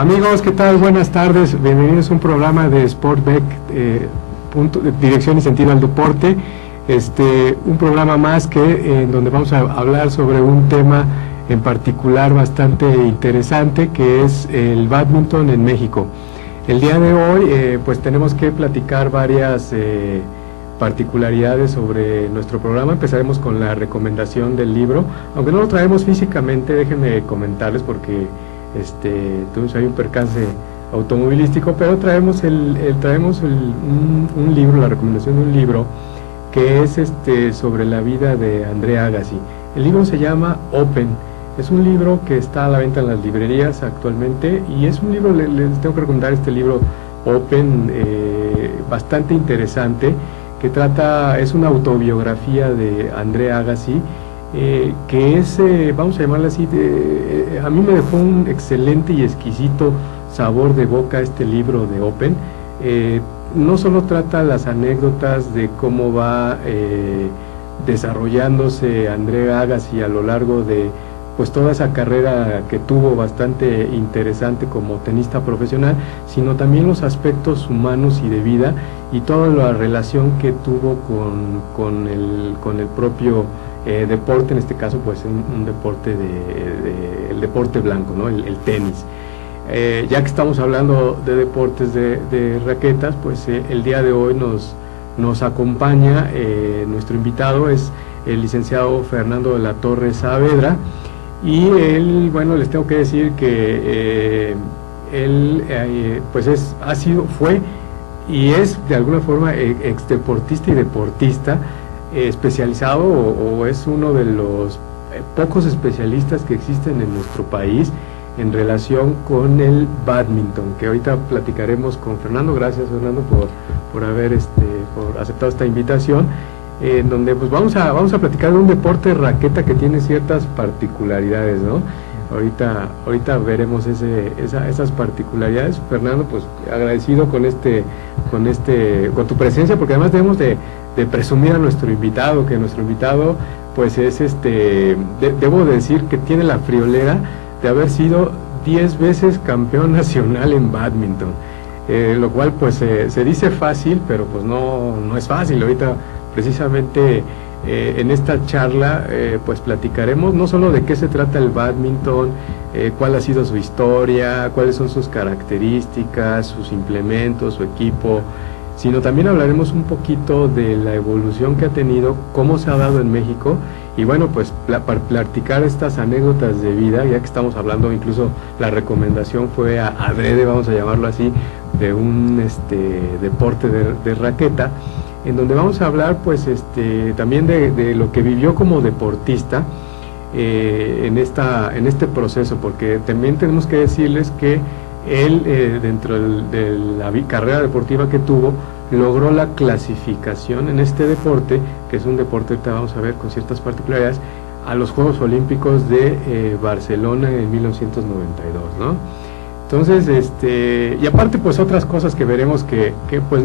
Amigos, ¿qué tal? Buenas tardes, bienvenidos a un programa de Sportbeck, dirección y sentido al deporte. Un programa más en donde vamos a hablar sobre un tema en particular bastante interesante, que es el bádminton en México. El día de hoy pues tenemos que platicar varias particularidades sobre nuestro programa. Empezaremos con la recomendación del libro, aunque no lo traemos físicamente, déjenme comentarles porque tuvimos ahí un percance automovilístico, pero traemos un libro, la recomendación de un libro que es sobre la vida de André Agassi. El libro se llama Open, es un libro que está a la venta en las librerías actualmente y es un libro, les tengo que recomendar este libro Open, bastante interesante, que es una autobiografía de André Agassi, que es, vamos a llamarla así, a mí me dejó un excelente y exquisito sabor de boca este libro de Open. No solo trata las anécdotas de cómo va desarrollándose André Agassi a lo largo de pues toda esa carrera que tuvo bastante interesante como tenista profesional, sino también los aspectos humanos y de vida y toda la relación que tuvo con el propio deporte, en este caso pues un deporte el deporte blanco, ¿no? El tenis. Ya que estamos hablando de deportes de raquetas, pues el día de hoy nos acompaña nuestro invitado, es el licenciado Fernando de la Torre Saavedra, y él, bueno, les tengo que decir que él pues fue y es de alguna forma ex deportista y deportista especializado o es uno de los pocos especialistas que existen en nuestro país en relación con el bádminton, que ahorita platicaremos con Fernando. Gracias, Fernando, por haber por aceptado esta invitación, en donde pues vamos a platicar de un deporte de raqueta que tiene ciertas particularidades, ¿no? Ahorita veremos esas particularidades. Fernando, pues agradecido con tu presencia, porque además debemos de presumir a nuestro invitado, que nuestro invitado pues es debo decir que tiene la friolera de haber sido 10 veces campeón nacional en bádminton, lo cual pues se dice fácil, pero pues no es fácil. Ahorita precisamente en esta charla pues platicaremos no solo de qué se trata el bádminton, cuál ha sido su historia, cuáles son sus características, sus implementos, su equipo, sino también hablaremos un poquito de la evolución que ha tenido, cómo se ha dado en México, y bueno, pues para platicar estas anécdotas de vida, ya que estamos hablando, incluso la recomendación fue adrede, vamos a llamarlo así, de un deporte de raqueta, en donde vamos a hablar pues también de lo que vivió como deportista en este proceso, porque también tenemos que decirles que él, dentro de la carrera deportiva que tuvo, logró la clasificación en este deporte, que es un deporte, ahorita vamos a ver con ciertas particularidades, a los Juegos Olímpicos de Barcelona en 1992, ¿no? Entonces, y aparte pues otras cosas que veremos que pues,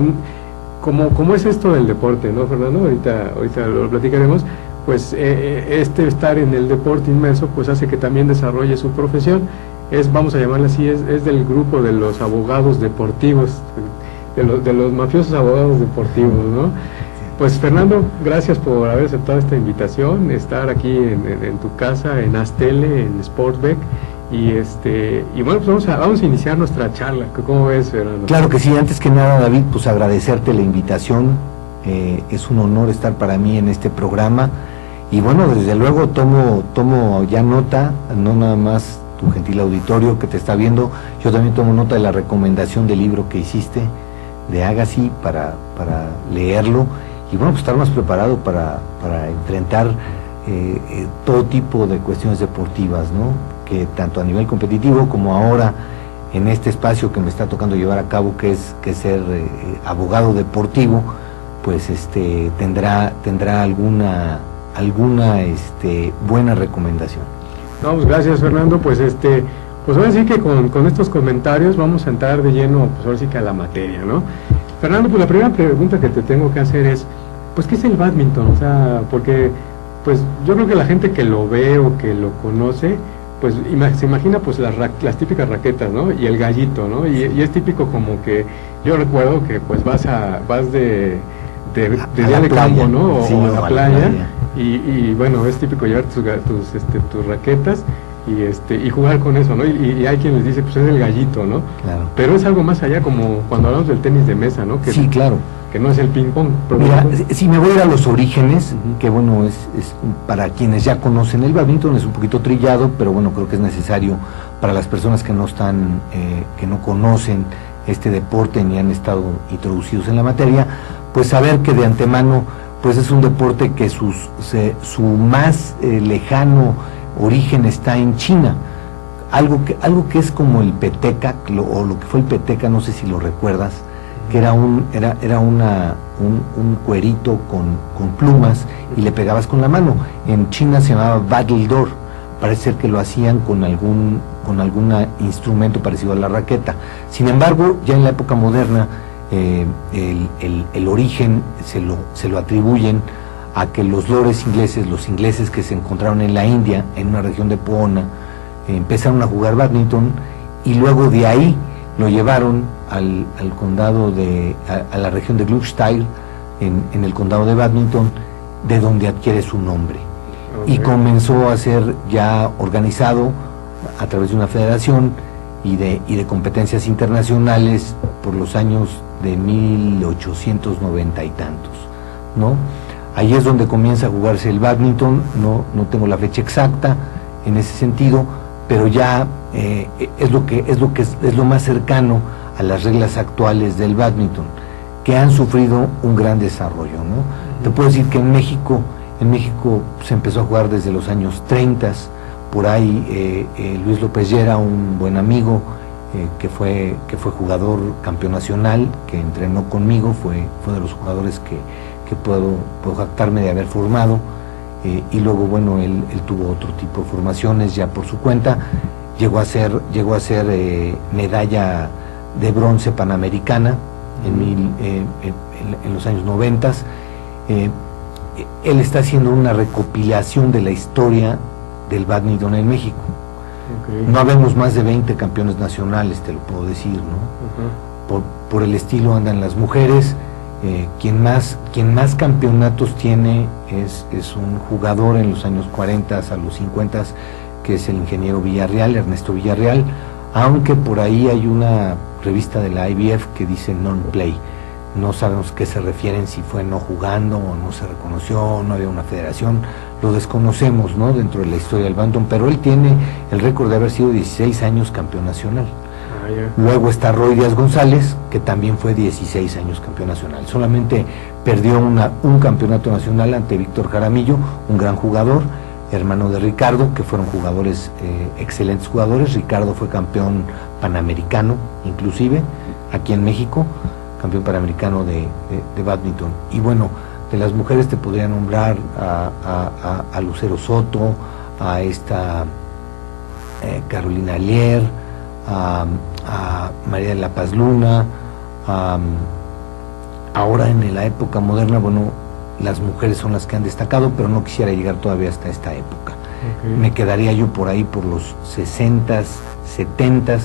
¿cómo es esto del deporte, no, Fernando? Ahorita lo platicaremos. Pues estar en el deporte inmerso pues hace que también desarrolle su profesión. Vamos a llamarle así, es del grupo de los abogados deportivos, de los mafiosos abogados deportivos, ¿no? Pues Fernando, gracias por haber aceptado esta invitación, estar aquí en tu casa, en Aztele, en Sportbeck, y bueno, pues vamos a iniciar nuestra charla. ¿Cómo ves, Fernando? Claro que sí. Antes que nada, David, pues agradecerte la invitación, es un honor estar para mí en este programa, y bueno, desde luego tomo ya nota, no nada más tu gentil auditorio que te está viendo, yo también tomo nota de la recomendación del libro que hiciste de Agassi para leerlo, y bueno, pues estar más preparado para enfrentar todo tipo de cuestiones deportivas, ¿no? Que tanto a nivel competitivo como ahora en este espacio que me está tocando llevar a cabo, que es ser abogado deportivo, pues tendrá alguna buena recomendación. Vamos, gracias, Fernando. Pues pues ahora sí que con estos comentarios vamos a entrar de lleno, pues ahora sí que a la materia, ¿no? Fernando, pues la primera pregunta que te tengo que hacer es, pues ¿qué es el bádminton? O sea, porque pues yo creo que la gente que lo ve o que lo conoce, pues se imagina pues las típicas raquetas, ¿no? Y el gallito, ¿no? Y es típico como que, yo recuerdo que pues vas de día de campo, ¿no? Sí, o a la playa. Y bueno, es típico llevar tus raquetas y jugar con eso, ¿no? Y hay quien les dice, pues es el gallito, ¿no? Claro. Pero es algo más allá, como cuando hablamos del tenis de mesa, ¿no? Sí, claro. Que no es el ping pong. Mira, si me voy a ir a los orígenes, que bueno, es para quienes ya conocen el bádminton, es un poquito trillado, pero bueno, creo que es necesario para las personas que no están, que no conocen este deporte ni han estado introducidos en la materia, pues saber que de antemano, pues es un deporte que su más lejano origen está en China. Algo que es como el peteca, o lo que fue el peteca, no sé si lo recuerdas, que era un cuerito con plumas y le pegabas con la mano. En China se llamaba battledore, parece ser que lo hacían con algún instrumento parecido a la raqueta. Sin embargo, ya en la época moderna, el origen se lo atribuyen a que los ingleses que se encontraron en la India, en una región de Poona, empezaron a jugar bádminton, y luego de ahí lo llevaron al condado a la región de Gloucestershire, en el condado de Badminton, de donde adquiere su nombre. Okay. Y comenzó a ser ya organizado a través de una federación y de competencias internacionales por los años de 1890 y tantos, ¿no? Ahí es donde comienza a jugarse el bádminton, no tengo la fecha exacta en ese sentido, pero ya es lo más cercano a las reglas actuales del bádminton, que han sufrido un gran desarrollo, ¿no? Te puedo decir que en México se empezó a jugar desde los años 30, por ahí Luis López Llera, un buen amigo, que fue jugador campeón nacional, que entrenó conmigo, fue de los jugadores que puedo jactarme de haber formado, y luego, bueno, él tuvo otro tipo de formaciones ya por su cuenta, llegó a ser medalla de bronce panamericana en los años 90. Él está haciendo una recopilación de la historia del bádminton en México. Okay. No habemos más de 20 campeones nacionales, te lo puedo decir, ¿no? Por el estilo andan las mujeres. Quien más campeonatos tiene es un jugador en los años 40 a los 50, que es el ingeniero Villarreal, Ernesto Villarreal, aunque por ahí hay una revista de la IBF que dice non-play. No sabemos qué se refieren, si fue no jugando o no se reconoció, no había una federación, lo desconocemos, ¿no?, dentro de la historia del bádminton, pero él tiene el récord de haber sido 16 años campeón nacional. Luego está Roy Díaz González, que también fue 16 años campeón nacional. Solamente perdió un campeonato nacional ante Víctor Jaramillo, un gran jugador, hermano de Ricardo, que fueron jugadores, excelentes jugadores. Ricardo fue campeón panamericano, inclusive, aquí en México, campeón panamericano de bádminton. Y bueno, de las mujeres te podría nombrar a Lucero Soto, a esta Carolina Alier, a María de la Paz Luna. Ahora en la época moderna, bueno, las mujeres son las que han destacado, pero no quisiera llegar todavía hasta esta época. Okay. Me quedaría yo por ahí por los 60s, 70s,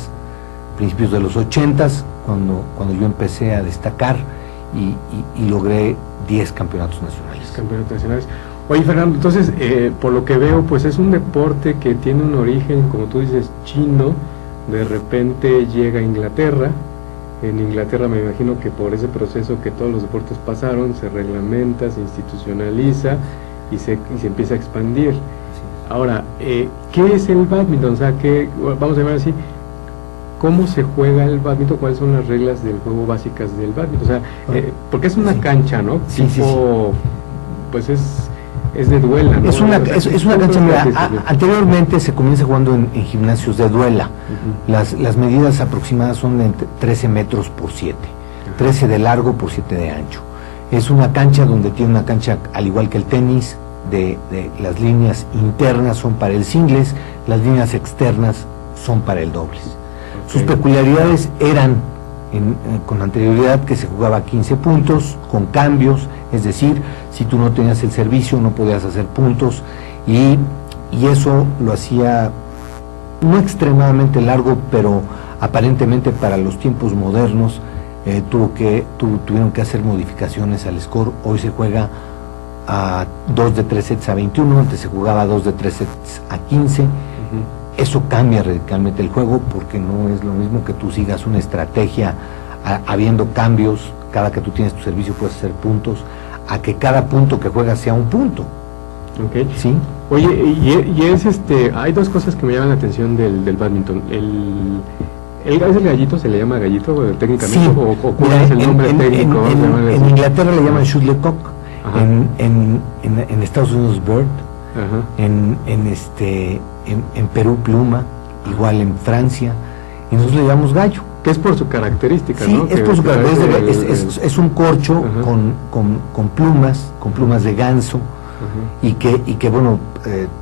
principios de los 80s, cuando yo empecé a destacar y logré 10 campeonatos nacionales. 10 campeonatos nacionales. Oye, Fernando, entonces, por lo que veo, pues es un deporte que tiene un origen, como tú dices, chino. De repente llega a Inglaterra. En Inglaterra me imagino que por ese proceso que todos los deportes pasaron, se reglamenta, se institucionaliza y se empieza a expandir. Ahora, ¿qué es el bádminton? O sea, vamos a llamar así, ¿cómo se juega el bádminton? ¿Cuáles son las reglas del juego básicas del bádminton? O sea, porque es una cancha, ¿no? Sí, tipo, pues es de duela, ¿no? Es una cancha, mira, anteriormente se comienza jugando en gimnasios de duela. Las medidas aproximadas son de 13 metros por 7, 13 de largo por 7 de ancho. Es una cancha donde tiene una cancha, al igual que el tenis, de las líneas internas son para el singles, las líneas externas son para el dobles. Okay. Sus peculiaridades eran con anterioridad que se jugaba a 15 puntos, con cambios, es decir, si tú no tenías el servicio no podías hacer puntos, y eso lo hacía no extremadamente largo, pero aparentemente para los tiempos modernos tuvieron que hacer modificaciones al score. Hoy se juega a 2 de 3 sets a 21, antes se jugaba a 2 de 3 sets a 15. Eso cambia radicalmente el juego, porque no es lo mismo que tú sigas una estrategia habiendo cambios, cada que tú tienes tu servicio puedes hacer puntos, a que cada punto que juegas sea un punto. Okay. ¿Sí? Oye, hay dos cosas que me llaman la atención del bádminton. ¿Es el gallito? ¿Se le llama gallito técnicamente? Sí. ¿O cuál es el nombre técnico? En Inglaterra le llaman shuttlecock, en Estados Unidos bird, en Perú pluma, igual en Francia, y nosotros le llamamos gallo. Que es por su característica, sí, ¿no? Es por su característica, es un corcho con plumas de ganso, y que bueno,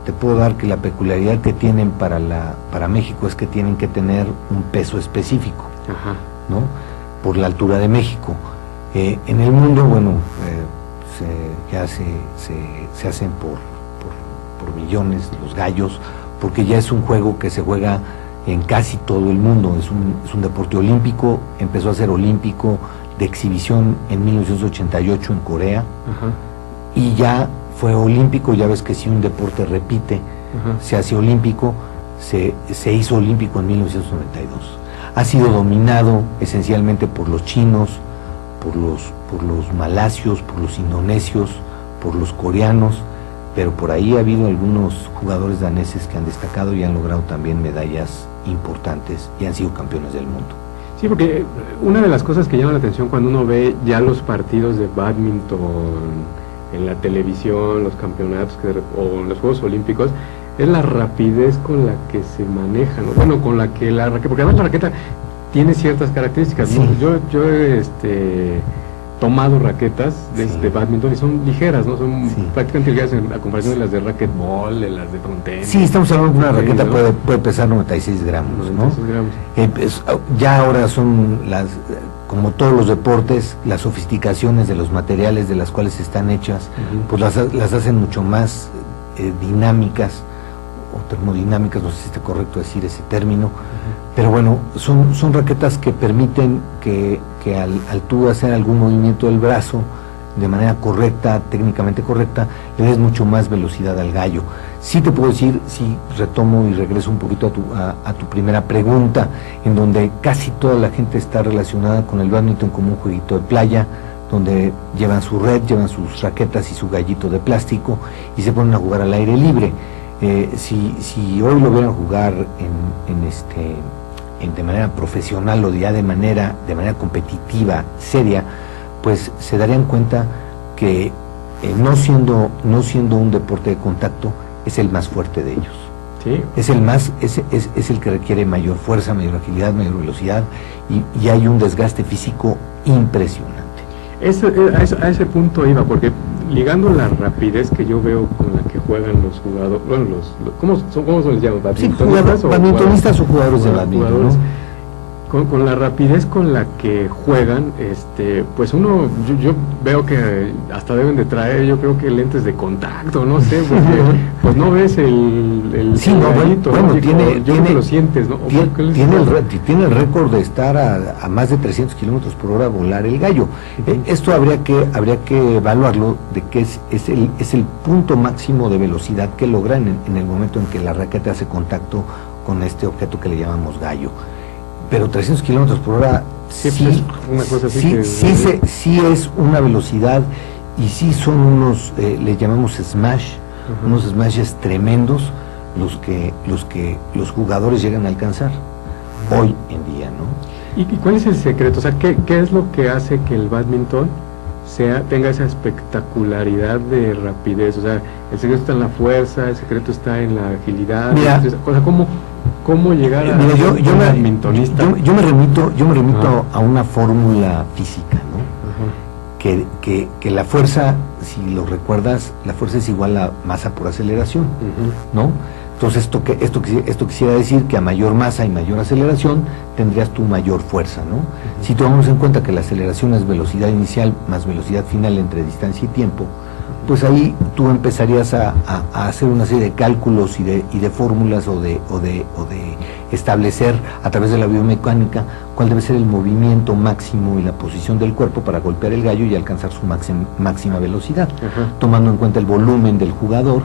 te puedo dar que la peculiaridad que tienen para México es que tienen que tener un peso específico, ¿no? Por la altura de México. En el mundo, bueno, se hacen por millones los gallos, porque ya es un juego que se juega en casi todo el mundo. Es un deporte olímpico, empezó a ser olímpico de exhibición en 1988 en Corea, y ya fue olímpico. Ya ves que si un deporte repite, se hace olímpico. Se hizo olímpico en 1992. Ha sido dominado esencialmente por los chinos, por los malasios, por los indonesios, por los coreanos, pero por ahí ha habido algunos jugadores daneses que han destacado y han logrado también medallas importantes y han sido campeones del mundo. Sí, porque una de las cosas que llama la atención cuando uno ve ya los partidos de bádminton en la televisión, los campeonatos o los Juegos Olímpicos, es la rapidez con la que se maneja, ¿no? Bueno, con la que porque además la raqueta tiene ciertas características, ¿no? Yo he tomado raquetas de bádminton y son ligeras, ¿no? Son prácticamente ligeras a comparación de las de racquetball, de las de frontera. Sí, estamos hablando de una raqueta, ¿no? puede pesar 96 gramos, 96 gramos. Ya ahora son como todos los deportes, las sofisticaciones de los materiales de las cuales están hechas, pues las hacen mucho más dinámicas o termodinámicas, no sé si está correcto decir ese término, pero bueno, son raquetas que permiten que al tú hacer algún movimiento del brazo de manera correcta, técnicamente correcta, le des mucho más velocidad al gallo. Sí te puedo decir, si retomo y regreso un poquito a tu primera pregunta, en donde casi toda la gente está relacionada con el bádminton como un jueguito de playa, donde llevan su red, llevan sus raquetas y su gallito de plástico y se ponen a jugar al aire libre. Si hoy lo vieran jugar de manera profesional o ya de manera competitiva, seria, pues se darían cuenta que no siendo un deporte de contacto, es el más fuerte de ellos. Sí. Es el que requiere mayor fuerza, mayor agilidad, mayor velocidad, y hay un desgaste físico impresionante. A ese punto iba, porque ligando la rapidez que yo veo con la que juegan los jugadores, bueno, ¿cómo se les llama? ¿Badmintonistas o jugadores de badminton, ¿no? Con la rapidez con la que juegan, pues yo veo que hasta deben de traer, yo creo que lentes de contacto, no sé, porque pues no ves el sí, no, gallito, bueno, ¿no? tiene lo sientes, ¿no? Tiene el récord de estar a más de 300 kilómetros por hora volar el gallo. Esto habría que evaluarlo, de que es el punto máximo de velocidad que logran en el momento en que la raqueta hace contacto con este objeto que le llamamos gallo. Pero 300 kilómetros por hora sí es una cosa así sí es una velocidad, y sí son unos, le llamamos smash, unos smashes tremendos los que los jugadores llegan a alcanzar hoy en día, ¿no? ¿Y cuál es el secreto? O sea, ¿qué es lo que hace que el bádminton tenga esa espectacularidad de rapidez? O sea, el secreto está en la fuerza, el secreto está en la agilidad. Mira, o sea, ¿cómo llegar a un badmintonista? Yo me remito a una fórmula física, ¿no? Que la fuerza, si lo recuerdas, la fuerza es igual a masa por aceleración, ¿no? Entonces esto quisiera decir que a mayor masa y mayor aceleración tendrías tu mayor fuerza, ¿no? Si tomamos en cuenta que la aceleración es velocidad inicial más velocidad final entre distancia y tiempo, pues ahí tú empezarías a hacer una serie de cálculos y de fórmulas o de establecer a través de la biomecánica cuál debe ser el movimiento máximo y la posición del cuerpo para golpear el gallo y alcanzar su máxima velocidad, tomando en cuenta el volumen del jugador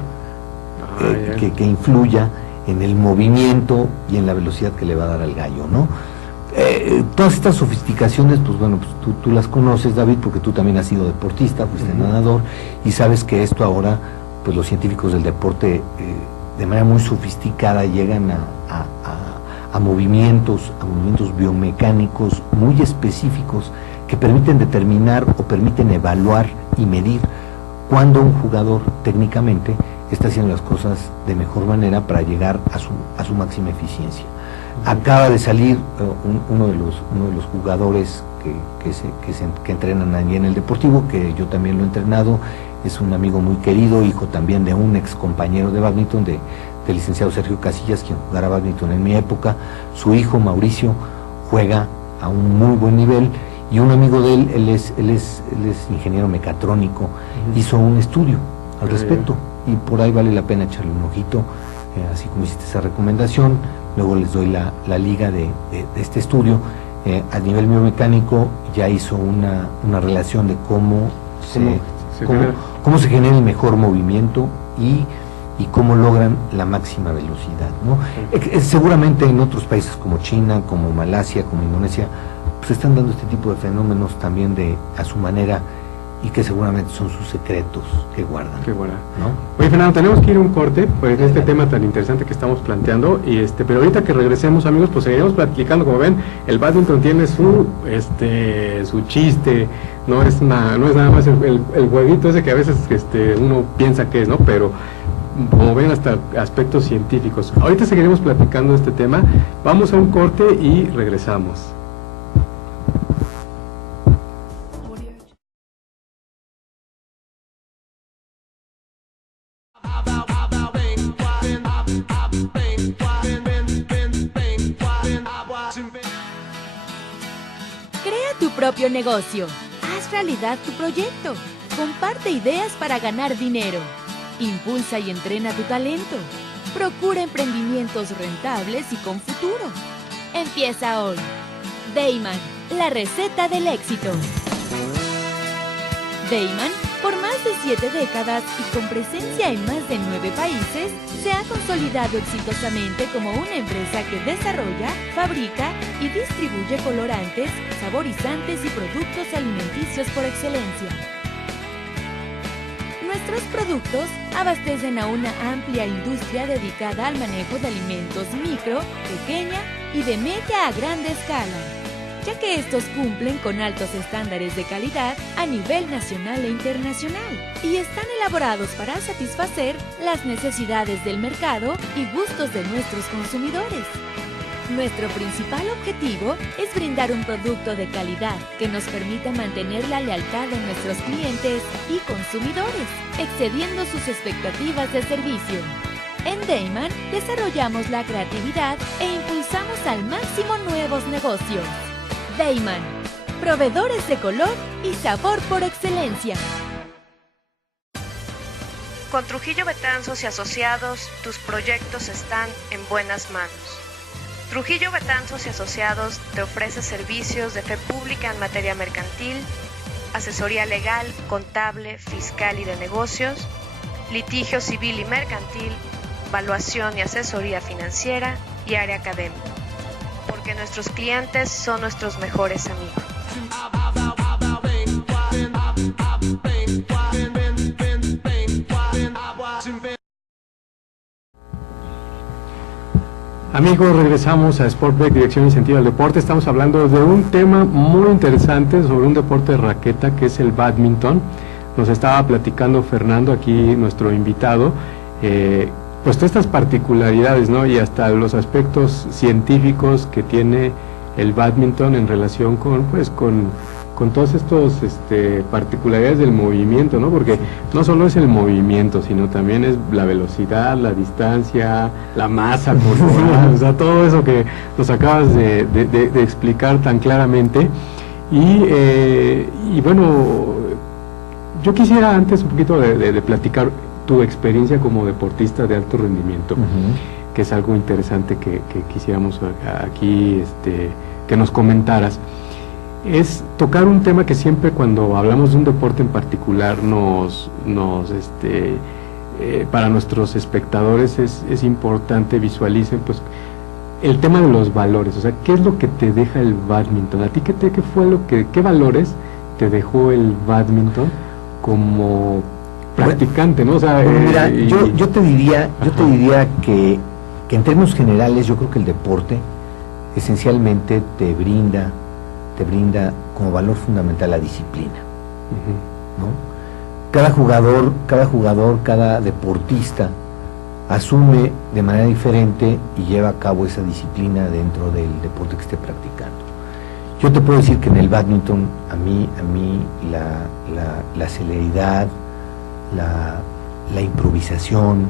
que influya en el movimiento y en la velocidad que le va a dar al gallo, ¿no? Todas estas sofisticaciones, pues bueno, pues tú las conoces, David, porque tú también has sido deportista, fuiste nadador, y sabes que esto ahora, pues los científicos del deporte de manera muy sofisticada llegan a movimientos biomecánicos muy específicos que permiten determinar o permiten evaluar y medir cuándo un jugador técnicamente está haciendo las cosas de mejor manera para llegar a su máxima eficiencia. Acaba de salir uno de los jugadores que entrenan allí en el Deportivo, que yo también lo he entrenado, es un amigo muy querido, hijo también de un ex compañero de bádminton, del licenciado Sergio Casillas, quien jugara bádminton en mi época. Su hijo Mauricio juega a un muy buen nivel, y un amigo de él es ingeniero mecatrónico, hizo un estudio al respecto, y por ahí vale la pena echarle un ojito, así como hiciste esa recomendación. Luego les doy la liga de este estudio. A nivel biomecánico ya hizo una relación de cómo se genera el mejor movimiento y cómo logran la máxima velocidad, ¿no? Seguramente en otros países como China, como Malasia, como Indonesia, pues están dando este tipo de fenómenos también a su manera, y que seguramente son sus secretos que guardan. ¿No? Oye, Fernando, tenemos que ir a un corte por este tema tan interesante que estamos planteando, pero ahorita que regresemos, amigos, pues seguiremos platicando. Como ven, el bádminton tiene su chiste, no es nada más el jueguito ese que a veces uno piensa que es, ¿no? Pero como ven, hasta aspectos científicos. Ahorita seguiremos platicando de este tema. Vamos a un corte y regresamos. Crea tu propio negocio. Haz realidad tu proyecto. Comparte ideas para ganar dinero. Impulsa y entrena tu talento. Procura emprendimientos rentables y con futuro. Empieza hoy. Dayman, la receta del éxito. Dayman, por más de 7 décadas y con presencia en más de 9 países, se ha consolidado exitosamente como una empresa que desarrolla, fabrica y distribuye colorantes, saborizantes y productos alimenticios por excelencia. Nuestros productos abastecen a una amplia industria dedicada al manejo de alimentos micro, pequeña y de media a grande escala, ya que estos cumplen con altos estándares de calidad a nivel nacional e internacional y están elaborados para satisfacer las necesidades del mercado y gustos de nuestros consumidores. Nuestro principal objetivo es brindar un producto de calidad que nos permita mantener la lealtad de nuestros clientes y consumidores, excediendo sus expectativas de servicio. En Dayman desarrollamos la creatividad e impulsamos al máximo nuevos negocios. Dayman, proveedores de color y sabor por excelencia. Con Trujillo Betanzos y Asociados, tus proyectos están en buenas manos. Trujillo Betanzos y Asociados te ofrece servicios de fe pública en materia mercantil, asesoría legal, contable, fiscal y de negocios, litigio civil y mercantil, evaluación y asesoría financiera y área académica. Porque nuestros clientes son nuestros mejores amigos. Amigos, regresamos a Sportbreak, Dirección Incentiva al Deporte. Estamos hablando de un tema muy interesante sobre un deporte de raqueta que es el bádminton. Nos estaba platicando Fernando, aquí nuestro invitado, pues todas estas particularidades, ¿no? Y hasta los aspectos científicos que tiene el bádminton en relación con todas estas particularidades del movimiento, ¿no? Porque no solo es el movimiento, sino también es la velocidad, la distancia, la masa corporal, o sea, todo eso que nos acabas de explicar tan claramente. Y bueno, Yo quisiera antes un poquito de platicar tu experiencia como deportista de alto rendimiento, que es algo interesante que quisiéramos aquí que nos comentaras. Es tocar un tema que siempre cuando hablamos de un deporte en particular para nuestros espectadores es importante visualicen pues el tema de los valores, o sea, ¿qué es lo que te deja el bádminton? ¿A ti qué valores te dejó el bádminton como practicante, ¿no? O sea, bueno, mira, yo te diría que en términos generales yo creo que el deporte esencialmente te brinda como valor fundamental la disciplina, ¿no? Cada jugador, cada deportista asume de manera diferente y lleva a cabo esa disciplina dentro del deporte que esté practicando. Yo te puedo decir que en el bádminton a mí la celeridad, la improvisación,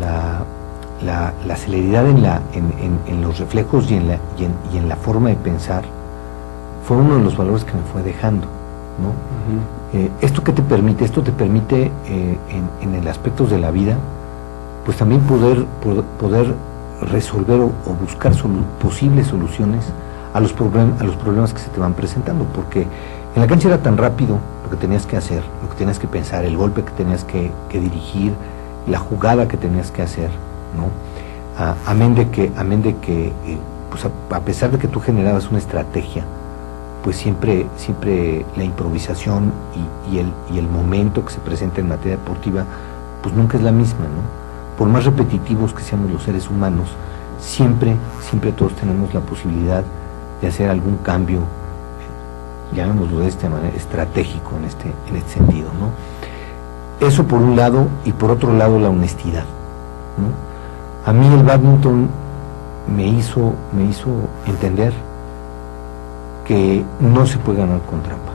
la celeridad en los reflejos y en la forma de pensar fue uno de los valores que me fue dejando, ¿no? ¿Esto qué te permite? Esto te permite en el aspectos de la vida, pues también poder resolver o buscar posibles soluciones a los problemas que se te van presentando, porque en la cancha era tan rápido lo que tenías que hacer, lo que tenías que pensar, el golpe que tenías que dirigir, la jugada que tenías que hacer, ¿no? Amén de que pues a pesar de que tú generabas una estrategia, pues siempre la improvisación y el momento que se presenta en materia deportiva, pues nunca es la misma, ¿no? Por más repetitivos que seamos los seres humanos, siempre todos tenemos la posibilidad de hacer algún cambio, llamémoslo de esta manera, estratégico en este sentido, ¿no? Eso por un lado, y por otro lado la honestidad, ¿no? A mí el bádminton me hizo entender que no se puede ganar con trampa.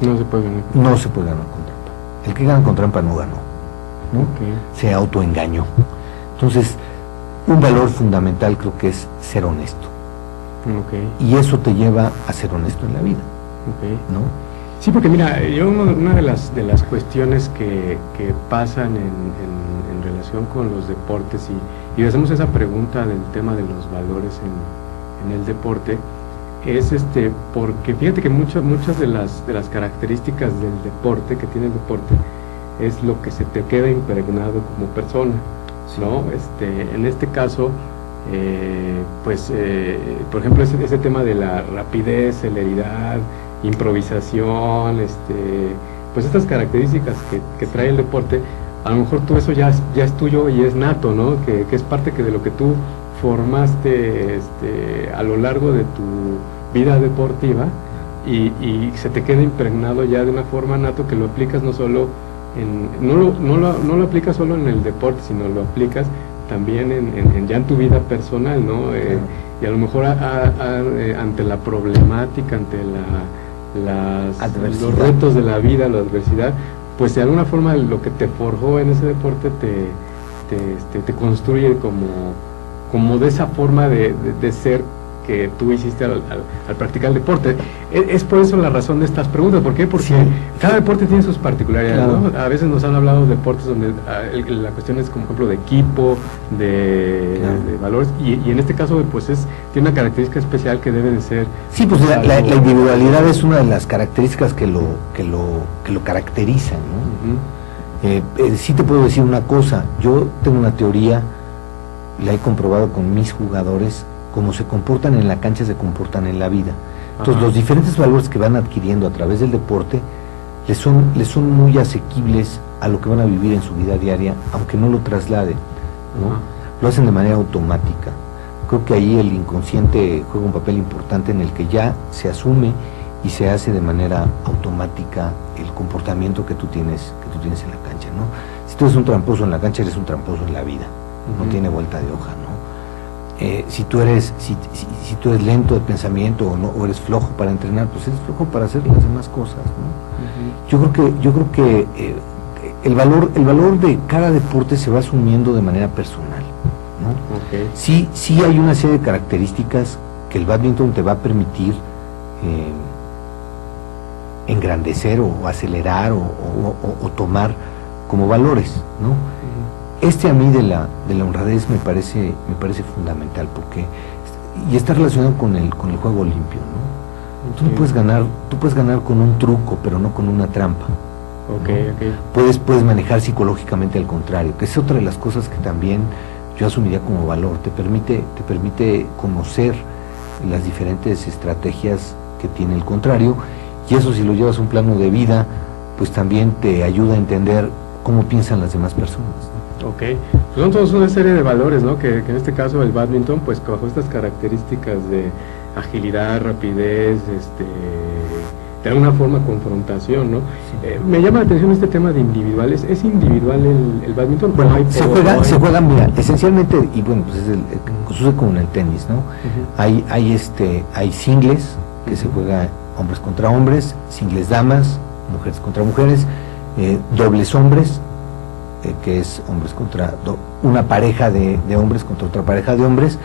No se puede ganar con trampa. El que gana con trampa no ganó, ¿no? Okay. Se autoengañó. Entonces, un valor fundamental creo que es ser honesto. Okay. Y eso te lleva a ser honesto en la vida, okay, ¿no? Sí, porque mira, una de las cuestiones que pasan en relación con los deportes y hacemos esa pregunta del tema de los valores en el deporte, es porque fíjate que muchas de las características del deporte que tiene el deporte es lo que se te queda impregnado como persona, ¿no? En este caso, por ejemplo, ese tema de la rapidez, celeridad, improvisación, pues estas características que trae el deporte, a lo mejor tú eso ya es tuyo y es nato, ¿no? Que es parte de lo que tú formaste a lo largo de tu vida deportiva y se te queda impregnado ya de una forma nato que lo aplicas no solo no lo aplicas solo en el deporte, sino lo aplicas también ya en tu vida personal, ¿no? Y a lo mejor ante la problemática, ante los retos de la vida, la adversidad, pues de alguna forma lo que te forjó en ese deporte te construye como de esa forma de ser que tú hiciste al practicar el deporte. Es por eso la razón de estas preguntas. ¿Por qué? Porque cada deporte tiene sus particularidades, claro, ¿no? A veces nos han hablado de deportes donde la cuestión es como ejemplo de equipo, de valores, y en este caso pues tiene una característica especial que debe de ser... Sí, pues la individualidad es una de las características que lo caracterizan, ¿no? Sí te puedo decir una cosa, yo tengo una teoría, la he comprobado con mis jugadores, como se comportan en la cancha se comportan en la vida. Entonces los diferentes valores que van adquiriendo a través del deporte les son muy asequibles a lo que van a vivir en su vida diaria, aunque no lo trasladen, ¿no? Lo hacen de manera automática. Creo que ahí el inconsciente juega un papel importante en el que ya se asume y se hace de manera automática el comportamiento que tú tienes en la cancha, ¿no? Si tú eres un tramposo en la cancha, eres un tramposo en la vida, no tiene vuelta de hoja, ¿no? Si tú eres lento de pensamiento o eres flojo para entrenar, pues eres flojo para hacer las demás cosas, ¿no? Yo creo que el valor de cada deporte se va asumiendo de manera personal, ¿no? Sí hay una serie de características que el bádminton te va a permitir engrandecer o acelerar o tomar como valores, ¿no? A mí de la honradez me parece fundamental, porque y está relacionado con el juego limpio, ¿no? Tú no puedes ganar con un truco, pero no con una trampa. ¿No? Puedes manejar psicológicamente al contrario, que es otra de las cosas que también yo asumiría como valor. Te permite conocer las diferentes estrategias que tiene el contrario, y eso, si lo llevas a un plano de vida, pues también te ayuda a entender cómo piensan las demás personas, ¿no? Ok, pues son todos una serie de valores, ¿no? Que en este caso el bádminton, pues bajo estas características de agilidad, rapidez, de alguna forma confrontación, ¿no? Sí. Me llama la atención este tema de individuales. ¿Es individual el bádminton? Bueno, se juega, mira, esencialmente, y bueno, pues sucede como en el tenis, ¿no? Hay singles, que se juega hombres contra hombres, singles damas, mujeres contra mujeres, dobles hombres, que es hombres contra una pareja de hombres contra otra pareja de hombres,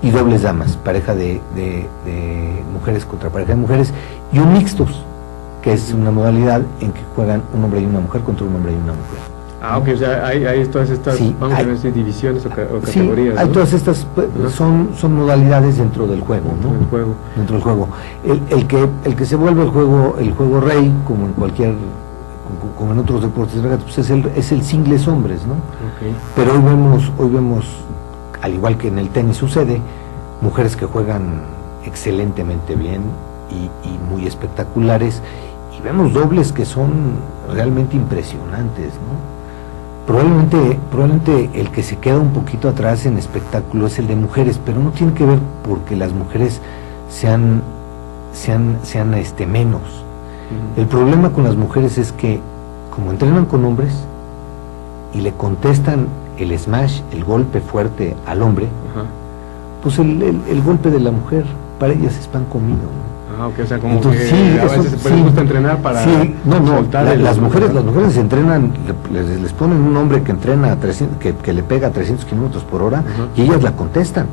y dobles damas, pareja de mujeres contra pareja de mujeres, y un mixtos, que es una modalidad en que juegan un hombre y una mujer contra un hombre y una mujer. Ah, ok, o sea, hay todas estas, vamos a decir, divisiones o categorías. Sí, hay, ¿no? Todas estas, son modalidades dentro del juego, ¿no? Dentro del juego. El que se vuelve el juego rey, como en cualquier, como en otros deportes, pues es el singles hombres, ¿no? Okay. Pero hoy vemos, al igual que en el tenis sucede, mujeres que juegan excelentemente bien y muy espectaculares, y vemos dobles que son realmente impresionantes, ¿no? Probablemente el que se queda un poquito atrás en espectáculo es el de mujeres, pero no tiene que ver porque las mujeres sean menos. El problema con las mujeres es que, como entrenan con hombres y le contestan el smash, el golpe fuerte al hombre, pues el golpe de la mujer para ellas es pan comido, ¿no? Ah, ok, o sea, como entonces, que a veces les gusta entrenar para soltar las mujeres entrenan, les ponen un hombre que entrena a 300, que le pega a 300 kilómetros por hora, y ellas la contestan.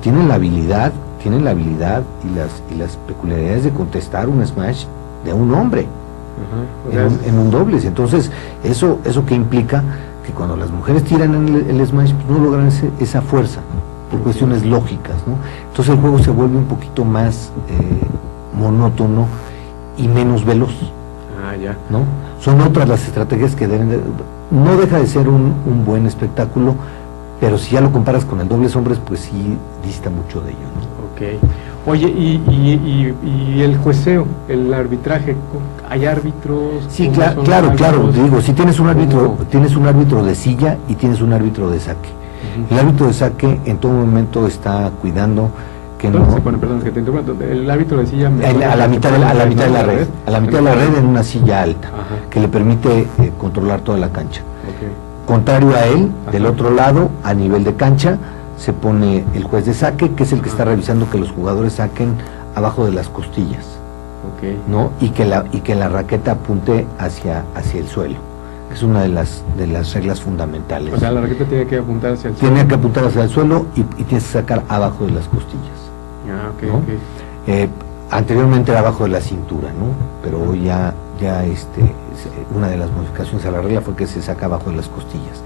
Tienen la habilidad y las peculiaridades de contestar un smash de un hombre en un dobles. Entonces, eso que implica que cuando las mujeres tiran el smash, pues no logran esa fuerza, por cuestiones lógicas, ¿no? Entonces el juego se vuelve un poquito más monótono y menos veloz, ¿no? Son otras las estrategias que no deja de ser un buen espectáculo, pero si ya lo comparas con el dobles hombres, pues sí dista mucho de ello, ¿no? Ok. Oye, y el jueceo, el arbitraje, ¿hay árbitros? Sí, claro, digo, si tienes un árbitro de silla y tienes un árbitro de saque. El árbitro de saque en todo momento está cuidando que no... Perdón, que te interrumpa, el árbitro de silla... A la mitad de la red en una silla alta, que le permite controlar toda la cancha. Contrario a él, del otro lado, a nivel de cancha, se pone el juez de saque, que es el que está revisando que los jugadores saquen abajo de las costillas, ¿no? Y que la raqueta apunte hacia el suelo. Es una de las reglas fundamentales. O sea, la raqueta tiene que apuntar hacia el suelo. Tiene que apuntar hacia el suelo y tienes que sacar abajo de las costillas. ¿No? Anteriormente era abajo de la cintura, ¿no? Pero hoy ya una de las modificaciones a la regla fue que se saca abajo de las costillas.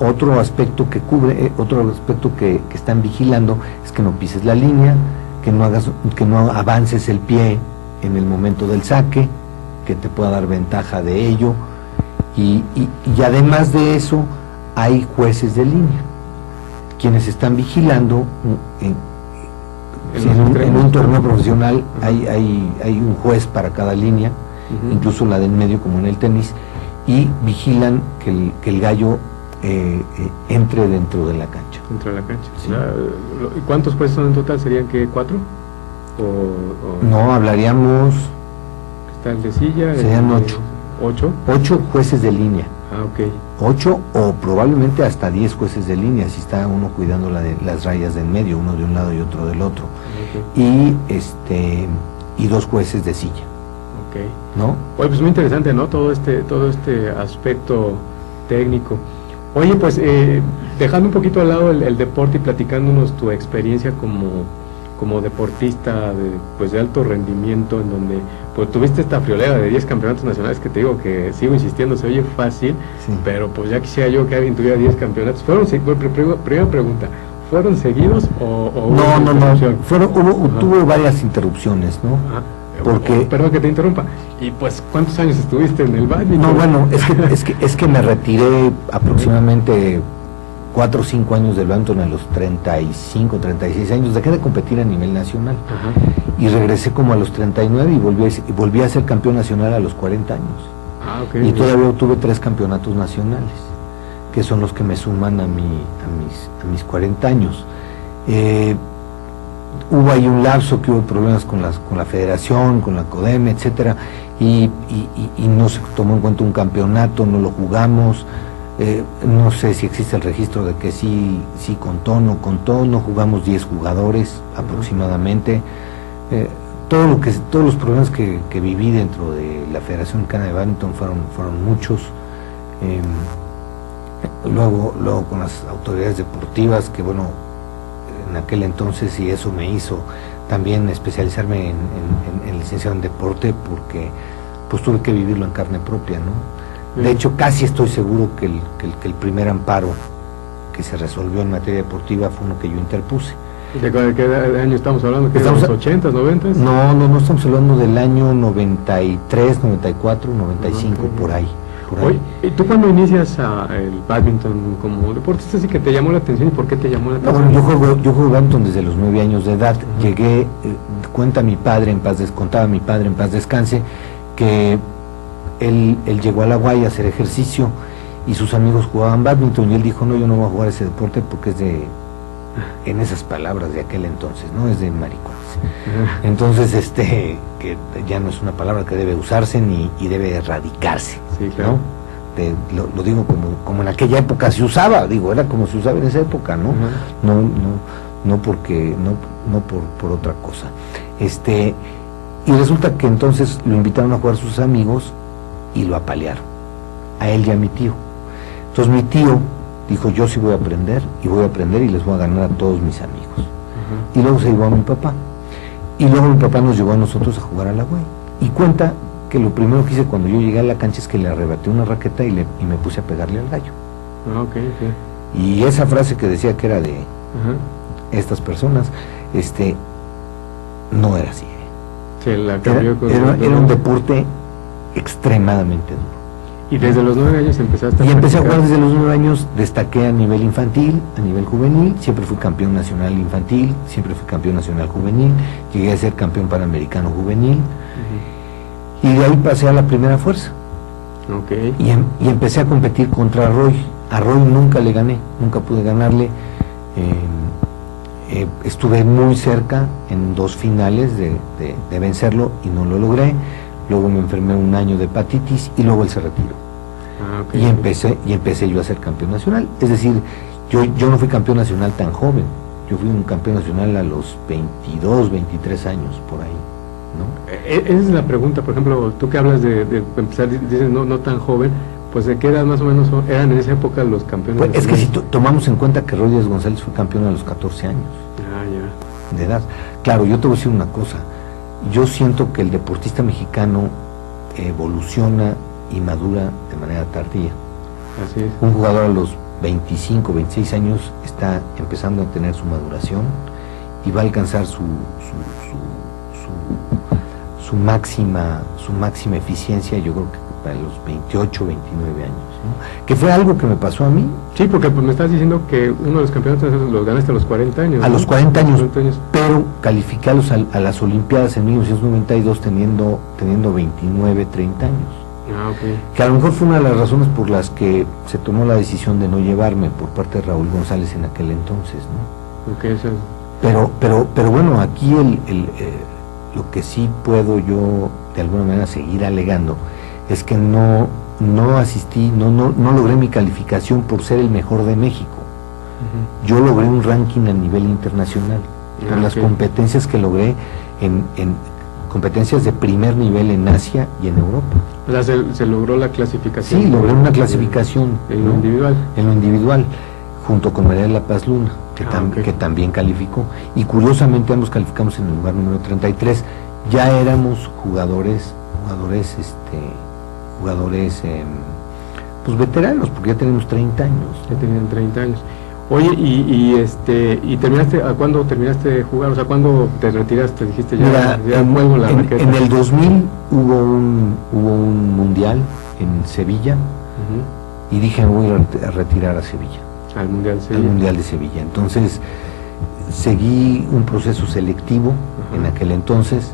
Otro aspecto que cubre, otro aspecto que están vigilando es que no pises la línea, que no avances el pie en el momento del saque, que te pueda dar ventaja de ello, y además de eso hay jueces de línea quienes están vigilando en un torneo profesional. Hay un juez para cada línea, incluso la del medio como en el tenis, y vigilan que el gallo entre dentro de la cancha. Dentro de la cancha. Sí. ¿Y cuántos jueces son en total? ¿Serían que 4? No, hablaríamos... Está el de silla. Serían 8. ¿8? Jueces de línea. Ah, ok. 8 o probablemente hasta 10 jueces de línea, si está uno cuidando las rayas del medio, uno de un lado y otro del otro. Okay. Y 2 jueces de silla. Okay. ¿No? Oye, pues muy interesante, ¿no? Todo este aspecto técnico. Oye, pues dejando un poquito al lado el deporte y platicándonos tu experiencia como como deportista de alto rendimiento, en donde pues tuviste esta friolera de 10 campeonatos nacionales, que te digo que sigo insistiendo, se oye fácil, Sí. pero pues ya quisiera yo que alguien tuviera 10 campeonatos. Primera pregunta, ¿fueron seguidos o No, hubo interrupción? Tuvo varias interrupciones, ¿no? Ajá. Porque- Perdón que te interrumpa. ¿Y pues cuántos años estuviste en el badminton? No, bueno, es que me retiré aproximadamente 4 o 5 años del badminton a los 35, 36 años, dejé de competir a nivel nacional Ajá. y regresé como a los 39 y volví a ser campeón nacional a los 40 años. Ah, ok. Y todavía obtuve 3 campeonatos nacionales, que son los que me suman a mis 40 años. Hubo ahí un lapso que hubo problemas con la federación, con la CODEM, etcétera, y no se tomó en cuenta un campeonato, no lo jugamos. No sé si existe el registro de que sí contó, no contó, no jugamos 10 jugadores aproximadamente. Todos los problemas que viví dentro de la Federación Mexicana de Badminton fueron muchos. Luego con las autoridades deportivas, que bueno, en aquel entonces, y eso me hizo también especializarme en licenciado en deporte, porque pues tuve que vivirlo en carne propia, ¿no? De hecho, casi estoy seguro que el primer amparo que se resolvió en materia deportiva fue uno que yo interpuse. ¿De qué año estamos hablando? ¿Que Estamos de los 80s, 90s? No estamos hablando del año 93, 94, 95, Ok. por ahí. Oye, ¿y tú cuando inicias el badminton como deportista, sí que te llamó la atención? ¿Y por qué te llamó la No, atención? bueno, yo juego badminton desde los 9 años de edad. Llegué, contaba mi padre en paz descanse, que él llegó a la Guaya a hacer ejercicio y sus amigos jugaban badminton y él dijo, no, yo no voy a jugar ese deporte porque es en esas palabras de aquel entonces, ¿no? Es de maricones. Ajá. Entonces, que ya no es una palabra que debe usarse ni debe erradicarse, Sí, claro. ¿no? Lo digo como en aquella época se usaba, era como se usaba en esa época, ¿no? Ajá. No porque, no por otra cosa. Y resulta que entonces lo invitaron a jugar sus amigos y lo apalearon, a él y a mi tío. Entonces mi tío dijo, yo sí voy a aprender y les voy a ganar a todos mis amigos. Ajá. Y luego se llevó a mi papá. Y luego mi papá nos llevó a nosotros a jugar a la Guay. Y cuenta que lo primero que hice cuando yo llegué a la cancha es que le arrebaté una raqueta y me puse a pegarle al gallo. Ah, ok. Y esa frase que decía que era de Ajá. estas personas, no era así. Se la cambió con Era un deporte extremadamente duro. Y desde los 9 años empezaste Y empecé a practicar. jugar desde los 9 años, destaqué a nivel infantil, a nivel juvenil, siempre fui campeón nacional infantil, siempre fui campeón nacional juvenil, llegué a ser campeón panamericano juvenil, Ujú. y de ahí pasé a la primera fuerza, Ok. y empecé a competir contra Roy. A Roy nunca le gané, nunca pude ganarle. Estuve muy cerca en 2 finales de vencerlo y no lo logré. Luego me enfermé un año de hepatitis y luego él se retiró. Ah, ok. Y empecé yo a ser campeón nacional. Es decir, yo no fui campeón nacional tan joven. Yo fui un campeón nacional a los 22, 23 años, por ahí, ¿no? Esa es la pregunta, por ejemplo, tú que hablas de empezar, dices no tan joven, pues de qué edad más o menos eran en esa época los campeones Pues es que si nacionales? tomamos en cuenta que Roy Díaz González fue campeón a los 14 años Ah, ya. de edad. Claro, yo te voy a decir una cosa. Yo siento que el deportista mexicano evoluciona y madura de manera tardía. Así es. Un jugador a los 25, 26 años está empezando a tener su maduración y va a alcanzar su máxima eficiencia, yo creo que para los 28, 29 años, ¿no? Que fue algo que me pasó a mí. Sí, porque pues me estás diciendo que uno de los campeonatos los ganaste a los 40 años. A ¿no? los 40 años, 40 años. pero califiqué a las Olimpiadas en 1992 teniendo 29, 30 años. Ah, ok. Que a lo mejor fue una de las razones por las que se tomó la decisión de no llevarme por parte de Raúl González en aquel entonces, ¿no? Ok, eso es. Pero bueno, aquí lo que sí puedo yo de alguna manera seguir alegando es que no asistí, no logré mi calificación por ser el mejor de México. Ujú. Yo logré un ranking a nivel internacional por las ok. competencias que logré en competencias de primer nivel en Asia y en Europa. O sea, se logró la clasificación. Sí, logré una clasificación, En lo ¿no? individual. En lo individual. junto con María de la Paz Luna, okay. que también calificó, y curiosamente ambos calificamos en el lugar número 33. Ya éramos jugadores pues veteranos, porque ya tenemos 30 años. Ya tenían 30 años. Oye, y terminaste, ¿a cuándo terminaste de jugar? O sea, ¿cuándo te retiraste? Dijiste ya, mira, vuelvo la raqueta. En el 2000 hubo un mundial en Sevilla, y dije, me voy a retirar a Sevilla. Al mundial de Sevilla. Al mundial de Sevilla. Entonces, seguí un proceso selectivo en aquel entonces,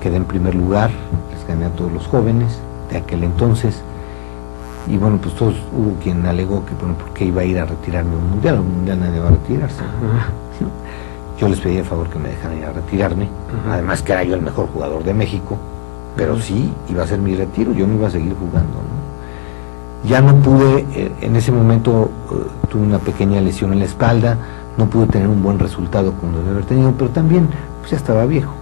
quedé en primer lugar, les gané a todos los jóvenes de aquel entonces, y bueno, pues todos, hubo quien alegó que, bueno, ¿por qué iba a ir a retirarme a un mundial nadie va a retirarse. Yo les pedí de favor que me dejaran ir a retirarme, además que era yo el mejor jugador de México, pero sí, iba a ser mi retiro, yo no iba a seguir jugando, ¿no? Ya no pude, en ese momento tuve una pequeña lesión en la espalda, no pude tener un buen resultado como debía haber tenido, pero también, pues ya estaba viejo.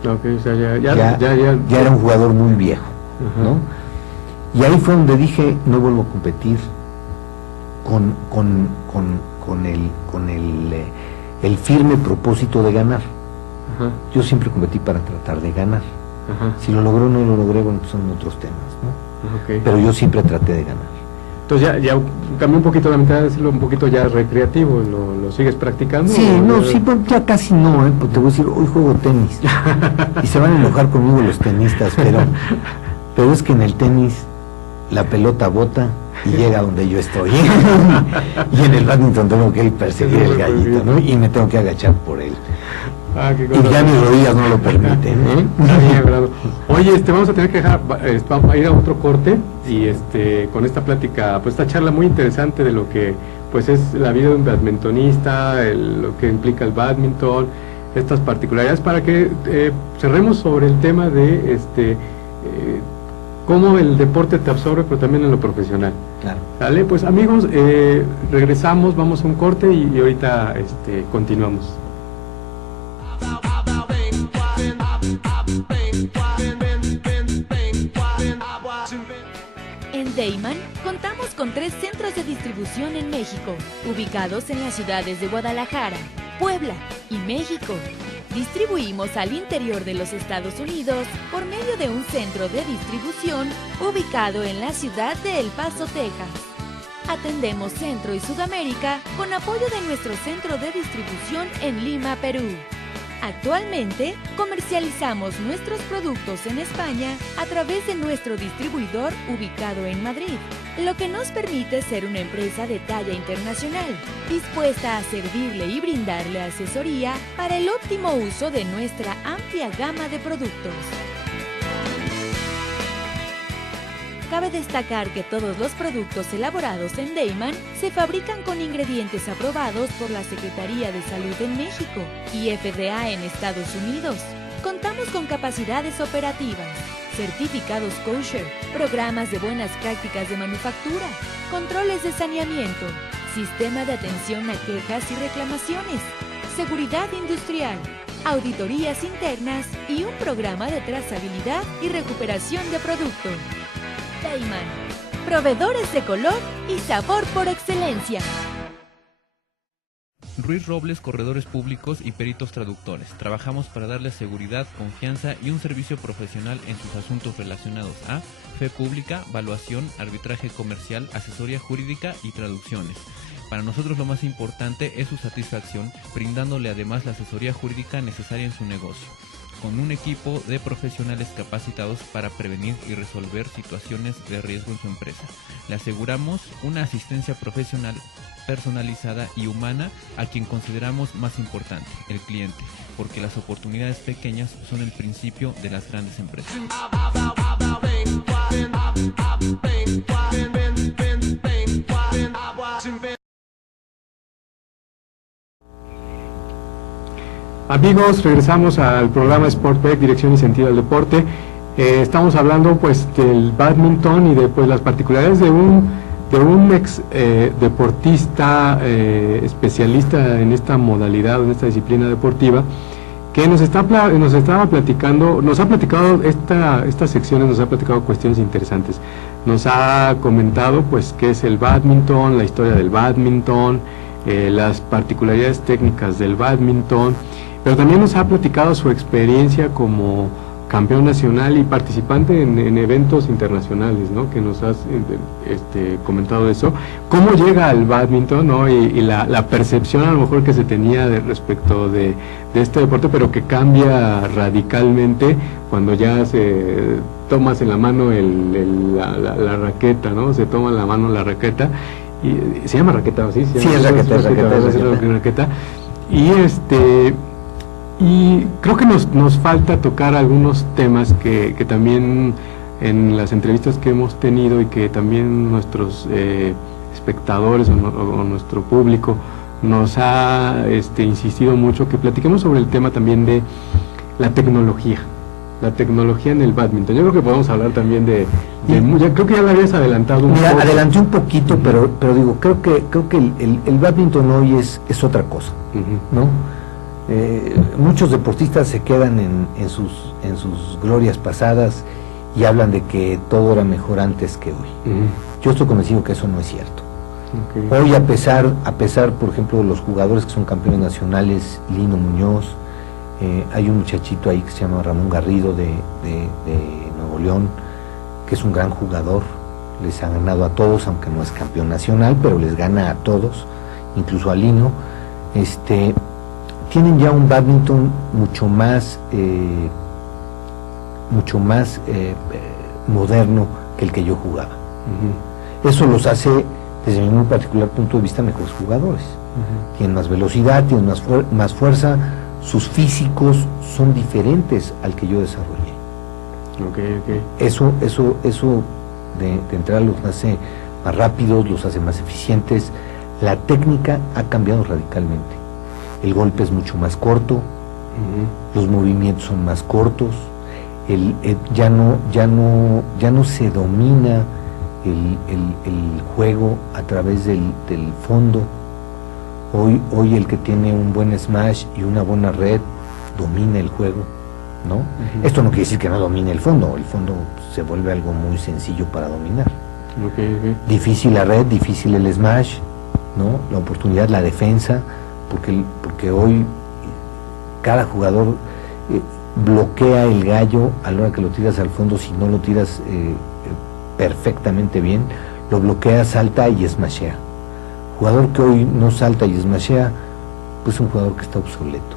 Okay, o sea, ya era un jugador muy viejo, ¿no? Y ahí fue donde dije, no vuelvo a competir con el firme propósito de ganar. Yo siempre competí para tratar de ganar. Si lo logró o no lo logré, bueno, pues son otros temas, ¿no? Okay. Pero yo siempre traté de ganar. Entonces ya cambió un poquito la mitad de decirlo, un poquito ya recreativo, ¿lo sigues practicando? Sí, no, sí, pues ya casi no, pues te voy a decir, hoy juego tenis. Y se van a enojar conmigo los tenistas, pero es que en el tenis la pelota bota y llega donde yo estoy. Y en el badminton tengo que ir perseguir el gallito, ¿no? Y me tengo que agachar por él. Y ya mis rodillas no lo permiten, ¿eh? Está bien, Brado. Oye, vamos a tener que dejar, vamos a ir a otro corte y con esta plática, pues esta charla muy interesante de lo que pues es la vida de un badmintonista, lo que implica el badminton, estas particularidades, para que cerremos sobre el tema de cómo el deporte te absorbe, pero también en lo profesional. Claro. ¿Vale? Pues amigos, regresamos, vamos a un corte y ahorita continuamos. En Deiman contamos con 3 centros de distribución en México, ubicados en las ciudades de Guadalajara, Puebla y México. Distribuimos al interior de los Estados Unidos por medio de un centro de distribución ubicado en la ciudad de El Paso, Texas. Atendemos Centro y Sudamérica con apoyo de nuestro centro de distribución en Lima, Perú. Actualmente, comercializamos nuestros productos en España a través de nuestro distribuidor ubicado en Madrid, lo que nos permite ser una empresa de talla internacional, dispuesta a servirle y brindarle asesoría para el óptimo uso de nuestra amplia gama de productos. Cabe destacar que todos los productos elaborados en Deiman se fabrican con ingredientes aprobados por la Secretaría de Salud en México y FDA en Estados Unidos. Contamos con capacidades operativas, certificados kosher, programas de buenas prácticas de manufactura, controles de saneamiento, sistema de atención a quejas y reclamaciones, seguridad industrial, auditorías internas y un programa de trazabilidad y recuperación de producto. Deiman, proveedores de color y sabor por excelencia. Ruiz Robles, corredores públicos y peritos traductores. Trabajamos para darles seguridad, confianza y un servicio profesional en sus asuntos relacionados a fe pública, valuación, arbitraje comercial, asesoría jurídica y traducciones. Para nosotros lo más importante es su satisfacción, brindándole además la asesoría jurídica necesaria en su negocio, con un equipo de profesionales capacitados para prevenir y resolver situaciones de riesgo en su empresa. Le aseguramos una asistencia profesional personalizada y humana a quien consideramos más importante, el cliente, porque las oportunidades pequeñas son el principio de las grandes empresas. Amigos, regresamos al programa Sportback, Dirección y Sentido del Deporte. Estamos hablando pues del badminton y de pues las particularidades de un ex deportista especialista en esta modalidad, en esta disciplina deportiva, que nos ha platicado, estas secciones nos ha platicado cuestiones interesantes. nos ha comentado pues qué es el bádminton, la historia del bádminton, las particularidades técnicas del bádminton, pero también nos ha platicado su experiencia como campeón nacional y participante en eventos internacionales, ¿no? Que nos has comentado eso. ¿Cómo llega al bádminton, ¿no? Y la percepción a lo mejor que se tenía respecto de este deporte, pero que cambia radicalmente cuando ya tomas en la mano la raqueta, ¿no? Se toma en la mano la raqueta, y se llama raqueta, ¿sí? Sí, es raqueta. Y creo que nos falta tocar algunos temas que también en las entrevistas que hemos tenido y que también nuestros espectadores o nuestro público nos ha insistido mucho, que platiquemos sobre el tema también de la tecnología en el bádminton. Yo creo que podemos hablar también creo que ya lo habías adelantado un poco. Adelanté un poquito, pero digo, creo que el bádminton hoy es otra cosa, ¿no? Muchos deportistas se quedan en sus glorias pasadas y hablan de que todo era mejor antes que hoy. Yo estoy convencido que eso no es cierto. Hoy, a pesar, por ejemplo, de los jugadores que son campeones nacionales, Lino Muñoz, hay un muchachito ahí que se llama Ramón Garrido de Nuevo León, que es un gran jugador, les ha ganado a todos, aunque no es campeón nacional, pero les gana a todos, incluso a Lino. Tienen ya un bádminton mucho más moderno que el que yo jugaba. Eso los hace, desde mi muy particular punto de vista, mejores jugadores. Tienen más velocidad, tienen más fuerza, sus físicos son diferentes al que yo desarrollé. Eso de entrada los hace más rápidos, los hace más eficientes. La técnica ha cambiado radicalmente. El golpe es mucho más corto, los movimientos son más cortos, ya no se domina el juego a través del fondo. Hoy el que tiene un buen smash y una buena red domina el juego, ¿no? Esto no quiere decir que no domine el fondo se vuelve algo muy sencillo para dominar. Difícil la red, difícil el smash, ¿no? La oportunidad, la defensa, porque hoy cada jugador bloquea el gallo a la hora que lo tiras al fondo. Si no lo tiras perfectamente bien, lo bloquea, salta y smashea. Jugador que hoy no salta y smashea, pues es un jugador que está obsoleto.